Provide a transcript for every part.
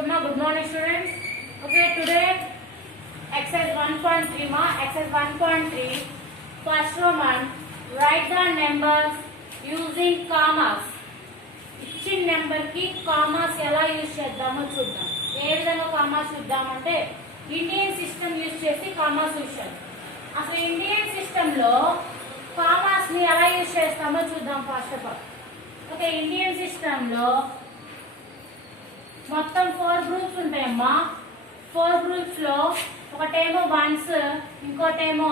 Okay, ma. Good morning, students. Okay, today exercise 1.3 ma. Exercise 1.3. First Roman. Write the numbers using commas. ఇచ్చిన నెంబర్ కి కామాస్ ఎలా యూజ్ చేద్దామో చూద్దాం. ఏ విధంగా కామాస్ చూద్దామంటే ఇండియన్ సిస్టమ్ యూజ్ చేసి కామాస్ యూజ్ చేద్దాం. అసలు ఇండియన్ సిస్టమ్ లో కామాస్ ని ఎలా యూజ్ చేస్తామో చూద్దాం first of all. Okay, Indian system లో మొత్తం 4 గ్రూప్స్ ఉంటాయమ్మా. 4 గ్రూప్స్ లో ఒకటేమో వన్స్, ఇంకోటేమో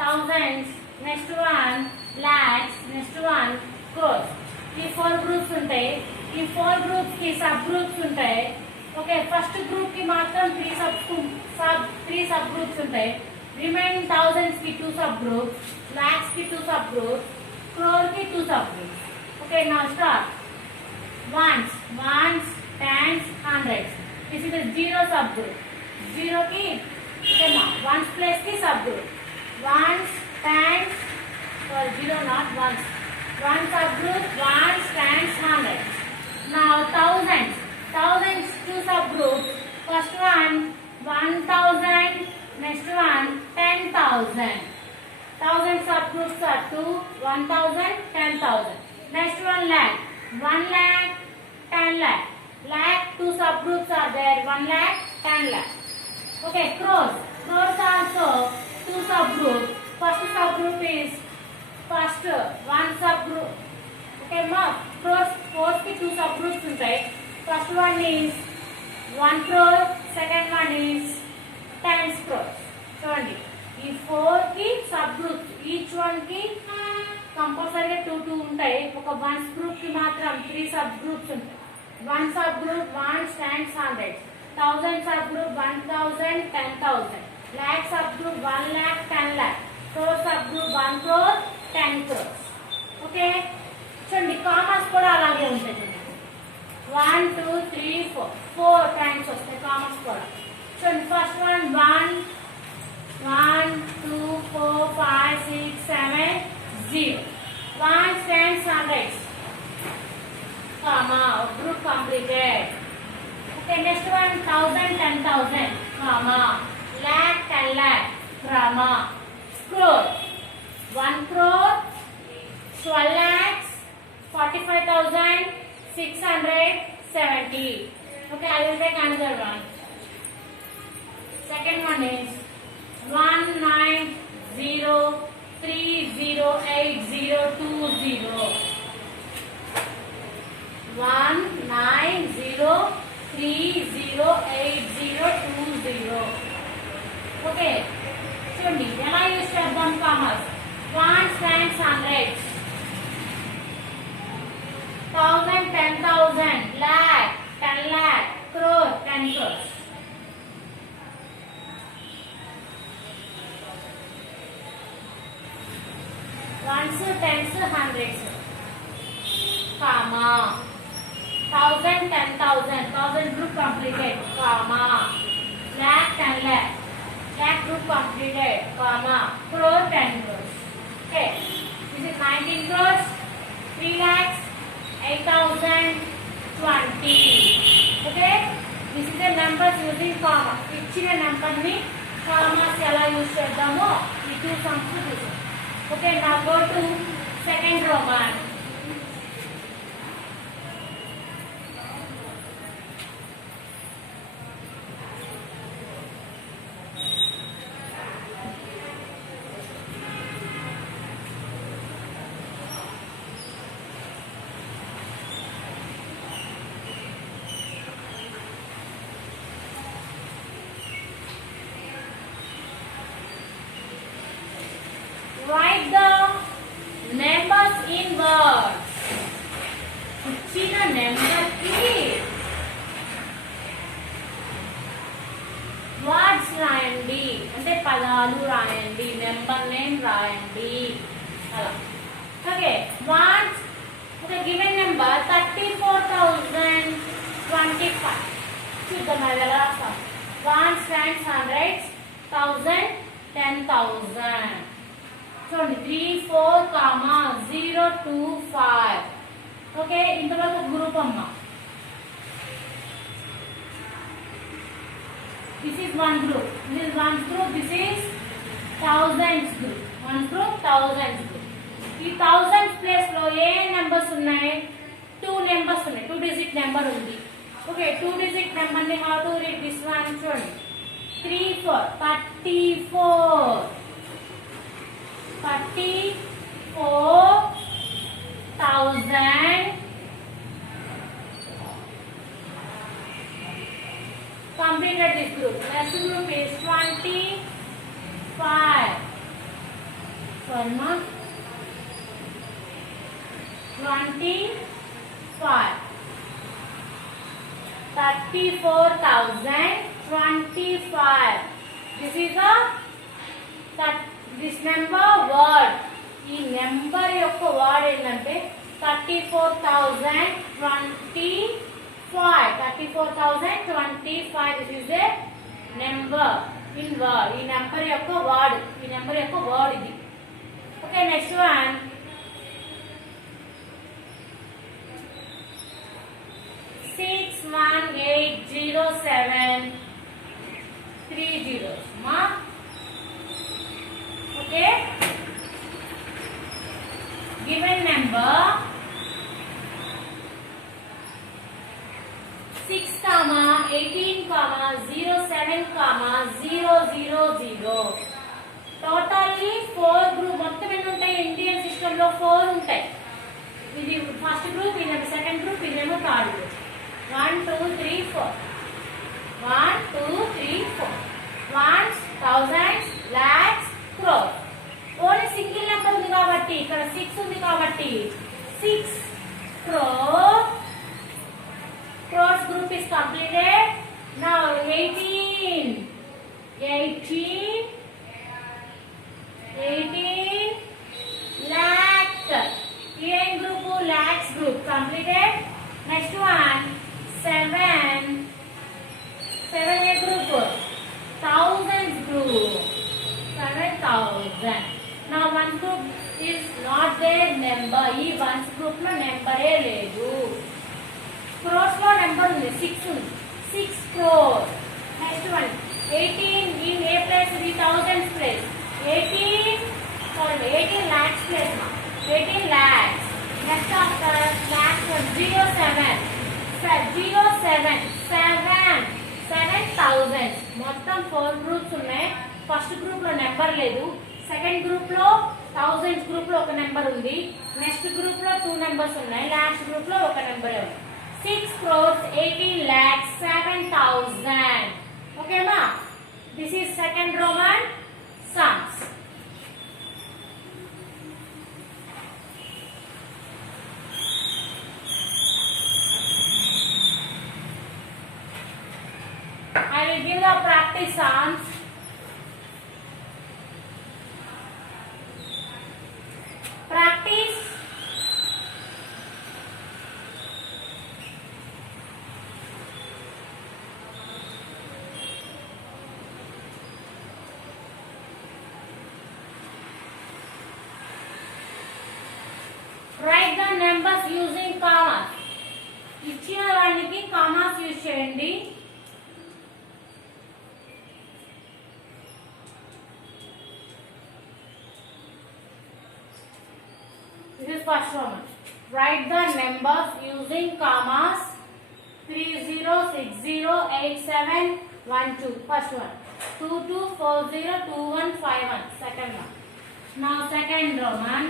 thousands, next one lakhs, next one crores. ఈ 4 గ్రూప్స్ ఉంటాయి. ఈ 4 గ్రూప్స్ కి సబ్ గ్రూప్స్ ఉంటాయి. ఓకే, ఫస్ట్ గ్రూప్ కి మాత్రం 3 సబ్ గ్రూప్స్ ఉంటాయి. రిమైనింగ్ థౌజండ్స్ కి 2 సబ్ గ్రూప్స్, లాక్స్ కి 2 సబ్ గ్రూప్స్, క్రోర్ కి 2 sub groups. Okay, now start. ones, tens, hundreds. This is the zero subgroup. Zero ki okay ma, ones place ki subgroup. Ones, tens, sorry, zero not ones. One subgroup, ones, tens, hundreds. Now thousands. Thousands two subgroups. First one 1000, next one 10,000. Thousand subgroups are 2, 1000, 10,000. Next one lakh. 1 lakh, 10 lakh. Lakh, 2 subgroups are there. 1 lakh, 10 lakh. Okay, crores. Crores also 2 subgroups. First subgroup is first one subgroup. Okay, ma. Crores ki 2 subgroups ఉంటాయి. First one is 1 crore. Second one is 10 crores. చూడండి, ఈ 4 కి subgroups. Each one కి కంపల్సరీగా 2 ఉంటాయి. ఒక once group కి మాత్రం 3 సబ్ గ్రూప్స్ ఉంటాయి. 1 సబ్ గ్రూప్ 1 stands 100, 1000 sub group 1000, 10,000, lakh sub group 1 lakh, 10 lakh, crore సబ్ గ్రూప్ 1 crore, 10 crores. ఓకే, చూడండి కామర్స్ కూడా అలాగే ఉంటుంది. 1 2 3 4 టైమ్స్ వస్తాయి కామర్స్ కూడా. చూడండి, ఫస్ట్ వన్ 1 2 4 5 6 7 0. 1 stands 100, comma, group completed. Okay, next one 1000, 10,000, comma, lakh, 10 lakh, comma, crore, 1 crore, 12 lakhs, 45,670. Okay, I will take another one. Second one is 190308020. 190308020. ఓకే, చూడండి ఎలా యూజ్ చేద్దాం కామర్స్. 1 stands 100, 1000, 10,000, lakh, 10 lakh, crore, 10 crores. Ones, tens, hundreds, comma, 1000, 10,000, 1000 group completed, comma, lakh, 10 lakh, lakh group completed, comma, crore, 10 crores. Okay, this is 19 crores, 3 lakhs, 8,020. Okay, this is the numbers using comma. ఇచ్చిన నెంబర్ ని కామాస్ ఎలా యూజ్ చేద్దామో ఈ 2 sums చూద్దాం. Okay, now go to second Roman. Write the numbers in words. ఇచ్చిన నెంబర్ కి వర్డ్స్ రాయండి, అంటే పదాలు రాయండి, నెంబర్ నేమ్ రాయండి అలా. Okay, words. Okay, given number 34,025. చూద్దాం అది ఎలా రాస్తాం. 1 stands 100, 1000, 10,000. చూడండి 3 4, 0 2 5. ఓకే, ఇంతవరకు గ్రూప్ అమ్మ. This is one group. This is one group. This is thousands group. One group, thousands group. ఈ థౌజండ్స్ ప్లేస్ లో ఏ నెంబర్స్ ఉన్నాయి? 2 నెంబర్స్ ఉన్నాయి. 2 డిజిట్ నెంబర్ ఉంది. ఓకే, 2 డిజిట్ నెంబర్ ని how to read this one? చూడండి, 3 4 34 34,000. Completed this group. Next group is 25. Sorry, ma. 25. 34,025. This is this number word. ఈ నెంబర్ యొక్క వర్డ్ ఏంటంటే 34,025. 34,025. This is a number in word. ఈ నెంబర్ యొక్క వర్డ్. ఈ నెంబర్ యొక్క వర్డ్ ఇది. Okay, next one. 6180730. Ma. Okay. Given number 6, 18, 07, 000. టోటల్లీ 4 గ్రూప్. మొత్తం ఎన్ని ఉంటాయి? ఇండియన్ సిస్టమ్ లో 4 ఉంటాయి. ఇది ఫస్ట్ గ్రూప్, ఇది సెకండ్ గ్రూప్, ఇదేమో third group. 1 2 3 4. 1 2 3 4. Ones, thousands, lakhs, crores. Only single number ఉంది కాబట్టి, ఇక్కడ 6 ఉంది కాబట్టి 6 crores group is completed. Now 18 lakh. Here group, lakhs group completed. Next one 7 a group, thousands group, 7,000. Now one group is not there number. ఈ ones group లో నెంబరే లేదు. crores లో నెంబర్ ఉంది, 6 ఉంది. 6 crores. Next one 18 in a place, the thousands place. 18 lakhs place. 18 lakhs. Next after lakhs 07. 7,000. మొత్తం 4 గ్రూప్స్ ఉన్నాయి. First group లో నెంబర్ లేదు. సెకండ్ గ్రూప్ లో థౌజండ్స్ గ్రూప్ లో ఒక నెంబర్ ఉంది. నెక్స్ట్ గ్రూప్ లో 2 నెంబర్స్ ఉన్నాయి. లాస్ట్ గ్రూప్ లో ఒక నెంబర్ ఉంది. 6 crores, 18 lakhs, 7,000. Okay ma? This is second Roman sums. I will give the practice sums. Practice. Write the numbers using commas. ఇచ్చిన వానికి కామాస్ యూజ్ చేయండి. This is first one. Write the numbers using commas. 30608712. First one. 22402151. Second one. Now second Roman.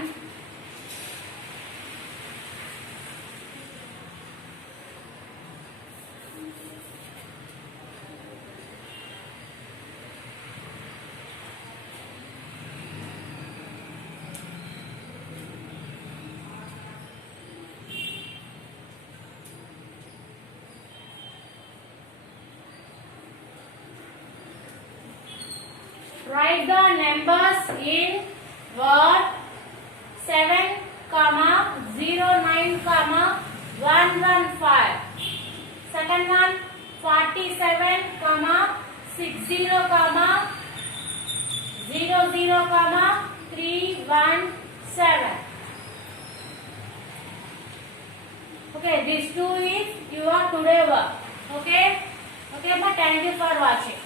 Write the numbers in word 7, 09, 115. Second one 47, 60, 00, 317. Okay, these two is your today work. Okay, but thank you for watching.